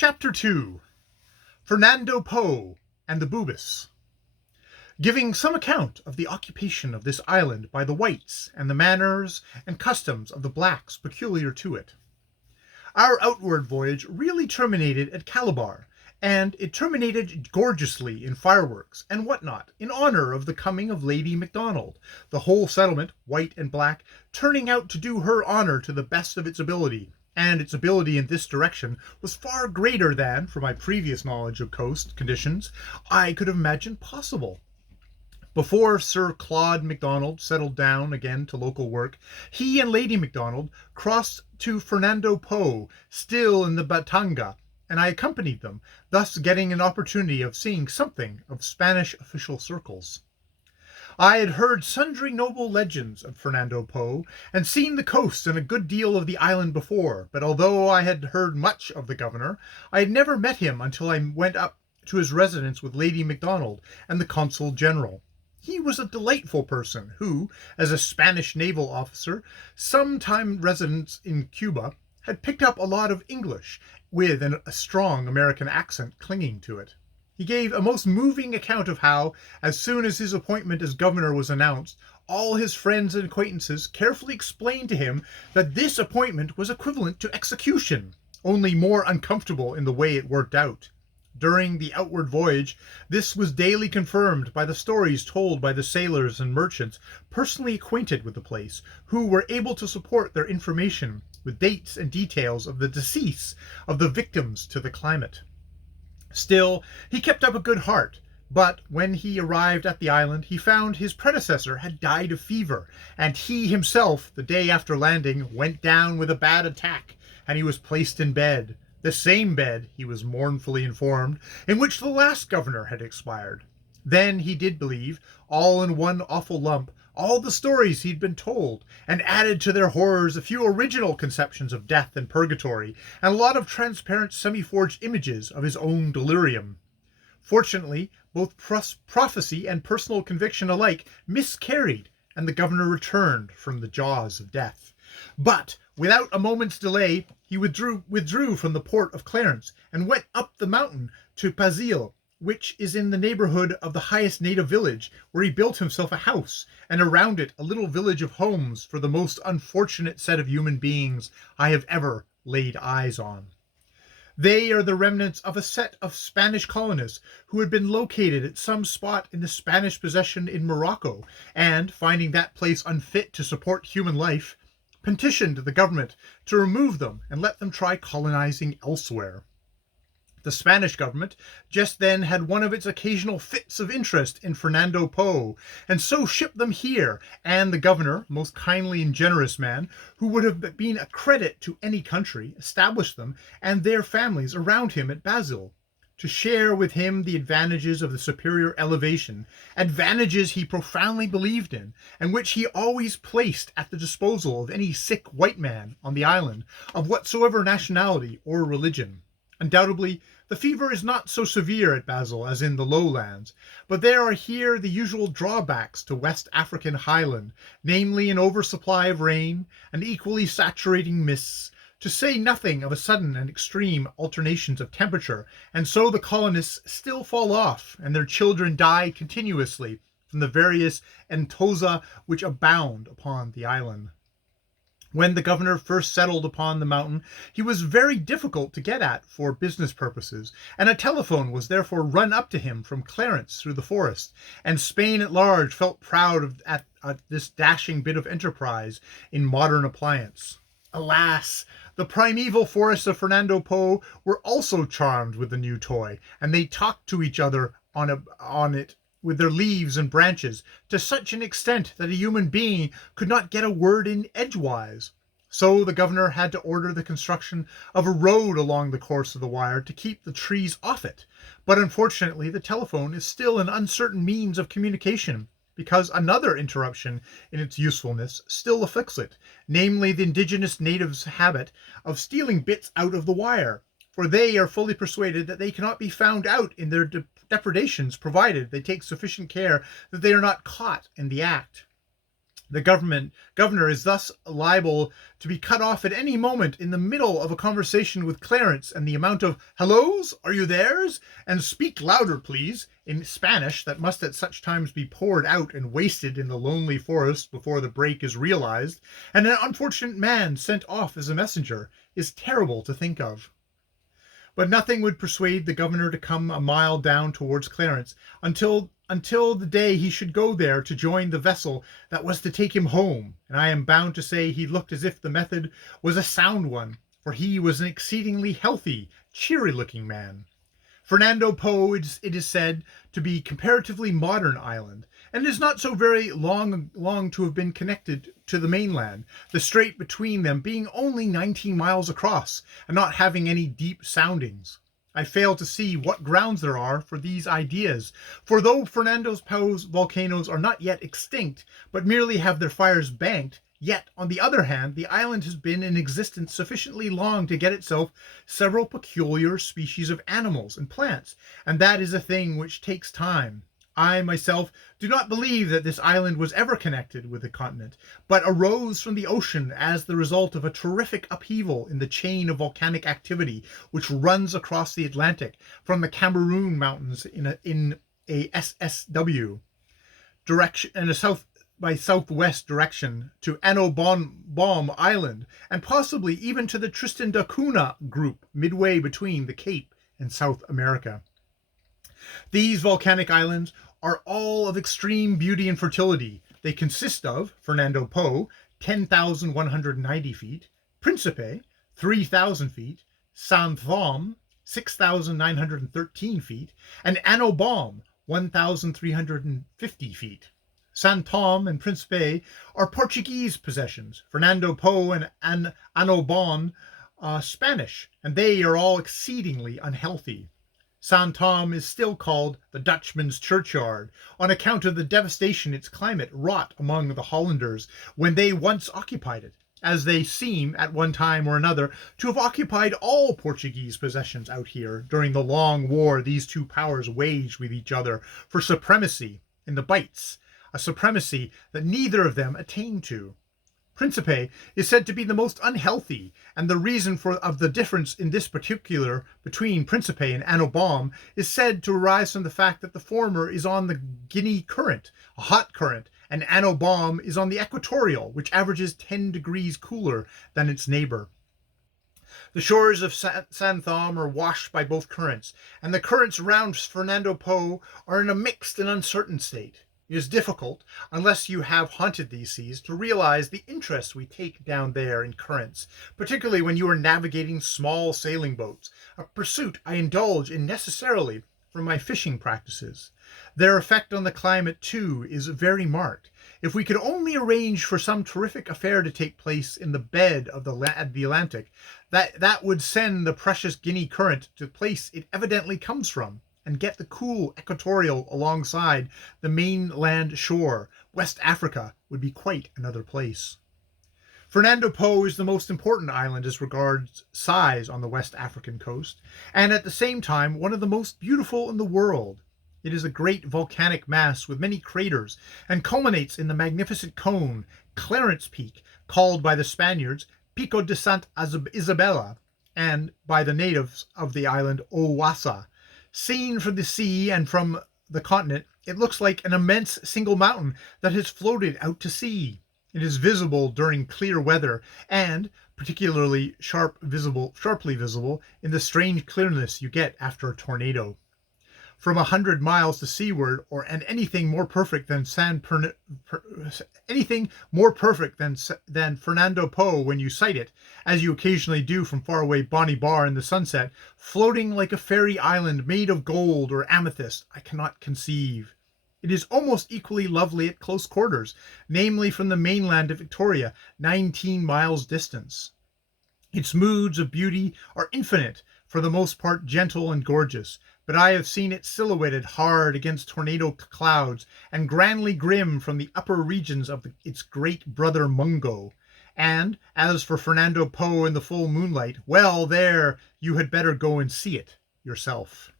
Chapter 2. Fernando Po and the Bubis. Giving some account of the occupation of this island by the whites and the manners and customs of the blacks peculiar to it. Our outward voyage really terminated at Calabar, and it terminated gorgeously in fireworks and whatnot, in honor of the coming of Lady MacDonald, the whole settlement, white and black, turning out to do her honor to the best of its ability, and its ability in this direction was far greater than, from my previous knowledge of coast conditions, I could have imagined possible. Before Sir Claude MacDonald settled down again to local work, he and Lady MacDonald crossed to Fernando Po, still in the Batanga, and I accompanied them, thus getting an opportunity of seeing something of Spanish official circles. I had heard sundry noble legends of Fernando Po, and seen the coast and a good deal of the island before, but although I had heard much of the governor, I had never met him until I went up to his residence with Lady MacDonald and the consul general. He was a delightful person, who, as a Spanish naval officer, some time resident in Cuba, had picked up a lot of English, with a strong American accent clinging to it. He gave a most moving account of how, as soon as his appointment as governor was announced, all his friends and acquaintances carefully explained to him that this appointment was equivalent to execution, only more uncomfortable in the way it worked out. During the outward voyage, this was daily confirmed by the stories told by the sailors and merchants personally acquainted with the place, who were able to support their information with dates and details of the decease of the victims to the climate. Still, he kept up a good heart, but when he arrived at the island, he found his predecessor had died of fever, and he himself, the day after landing, went down with a bad attack, and he was placed in bed. The same bed, he was mournfully informed, in which the last governor had expired. Then he did believe, all in one awful lump, all the stories he'd been told, and added to their horrors a few original conceptions of death and purgatory, and a lot of transparent semi-forged images of his own delirium. Fortunately, both prophecy and personal conviction alike miscarried, and the governor returned from the jaws of death. But without a moment's delay, he withdrew from the port of Clarence and went up the mountain to Pazil, which is in the neighborhood of the highest native village, where he built himself a house, and around it a little village of homes for the most unfortunate set of human beings I have ever laid eyes on. They are the remnants of a set of Spanish colonists who had been located at some spot in the Spanish possession in Morocco, and, finding that place unfit to support human life, petitioned the government to remove them and let them try colonizing elsewhere. The Spanish government just then had one of its occasional fits of interest in Fernando Po, and so shipped them here, and the governor, most kindly and generous man, who would have been a credit to any country, established them and their families around him at Basel, to share with him the advantages of the superior elevation, advantages he profoundly believed in, and which he always placed at the disposal of any sick white man on the island, of whatsoever nationality or religion. Undoubtedly, the fever is not so severe at Basel as in the lowlands, but there are here the usual drawbacks to West African highland, namely an oversupply of rain, and equally saturating mists, to say nothing of a sudden and extreme alternations of temperature, and so the colonists still fall off, and their children die continuously from the various entosa which abound upon the island. When the governor first settled upon the mountain, he was very difficult to get at for business purposes, and a telephone was therefore run up to him from Clarence through the forest, and Spain at large felt proud at this dashing bit of enterprise in modern appliance. Alas, the primeval forests of Fernando Po were also charmed with the new toy, and they talked to each other on it with their leaves and branches to such an extent that a human being could not get a word in edgewise. So the governor had to order the construction of a road along the course of the wire to keep the trees off it. But unfortunately, the telephone is still an uncertain means of communication, because another interruption in its usefulness still afflicts it, namely the indigenous natives' habit of stealing bits out of the wire, for they are fully persuaded that they cannot be found out in their depredations, provided they take sufficient care that they are not caught in the act. The governor is thus liable to be cut off at any moment in the middle of a conversation with Clarence, and the amount of "hellos, are you theirs?" and "speak louder, please," in Spanish that must at such times be poured out and wasted in the lonely forest before the break is realized, and an unfortunate man sent off as a messenger, is terrible to think of. But nothing would persuade the governor to come a mile down towards Clarence until the day he should go there to join the vessel that was to take him home, and I am bound to say he looked as if the method was a sound one, for he was an exceedingly healthy, cheery-looking man. Fernando Po, it is said, to be a comparatively modern island, and is not so very long to have been connected to the mainland, the strait between them being only 19 miles across, and not having any deep soundings. I fail to see what grounds there are for these ideas, for though Fernando Po's volcanoes are not yet extinct, but merely have their fires banked, yet, on the other hand, the island has been in existence sufficiently long to get itself several peculiar species of animals and plants, and that is a thing which takes time. I myself do not believe that this island was ever connected with the continent, but arose from the ocean as the result of a terrific upheaval in the chain of volcanic activity which runs across the Atlantic from the Cameroon Mountains in a SSW direction and a southwest direction to Annobon Island, and possibly even to the Tristan da Cunha group midway between the Cape and South America. These volcanic islands are all of extreme beauty and fertility. They consist of Fernando Po, 10,190 feet, Principe, 3,000 feet, San Thom, 6,913 feet, and Annobon, 1,350 feet. San Thom and Principe are Portuguese possessions, Fernando Po and Annobon Spanish, and they are all exceedingly unhealthy. San Thom is still called the Dutchman's churchyard, on account of the devastation its climate wrought among the Hollanders when they once occupied it, as they seem, at one time or another, to have occupied all Portuguese possessions out here during the long war these two powers waged with each other for supremacy in the Bights, a supremacy that neither of them attained to. Principe is said to be the most unhealthy, and the reason of the difference in this particular between Principe and Annobon is said to arise from the fact that the former is on the Guinea current, a hot current, and Annobon is on the equatorial, which averages 10 degrees cooler than its neighbor. The shores of San Thom are washed by both currents, and the currents around Fernando Po are in a mixed and uncertain state. It is difficult, unless you have haunted these seas, to realize the interest we take down there in currents, particularly when you are navigating small sailing boats, a pursuit I indulge in necessarily from my fishing practices. Their effect on the climate, too, is very marked. If we could only arrange for some terrific affair to take place in the bed of the Atlantic, that would send the precious Guinea current to the place it evidently comes from, and get the cool equatorial alongside the mainland shore, West Africa would be quite another place. Fernando Po is the most important island as regards size on the West African coast, and at the same time one of the most beautiful in the world. It is a great volcanic mass with many craters, and culminates in the magnificent cone, Clarence Peak, called by the Spaniards Pico de Santa Isabella, and by the natives of the island Owassa. Seen from the sea and from the continent, it looks like an immense single mountain that has floated out to sea. It is visible during clear weather, and particularly sharply visible in the strange clearness you get after a tornado. From 100 miles to seaward, anything more perfect than Fernando Po when you sight it, as you occasionally do from far away Bonnie Bar in the sunset, floating like a fairy island made of gold or amethyst, I cannot conceive. It is almost equally lovely at close quarters, namely from the mainland of Victoria, 19 miles distance. Its moods of beauty are infinite, for the most part gentle and gorgeous, but I have seen it silhouetted hard against tornado clouds, and grandly grim from the upper regions of its great brother Mungo. And as for Fernando Po in the full moonlight, well, there you had better go and see it yourself.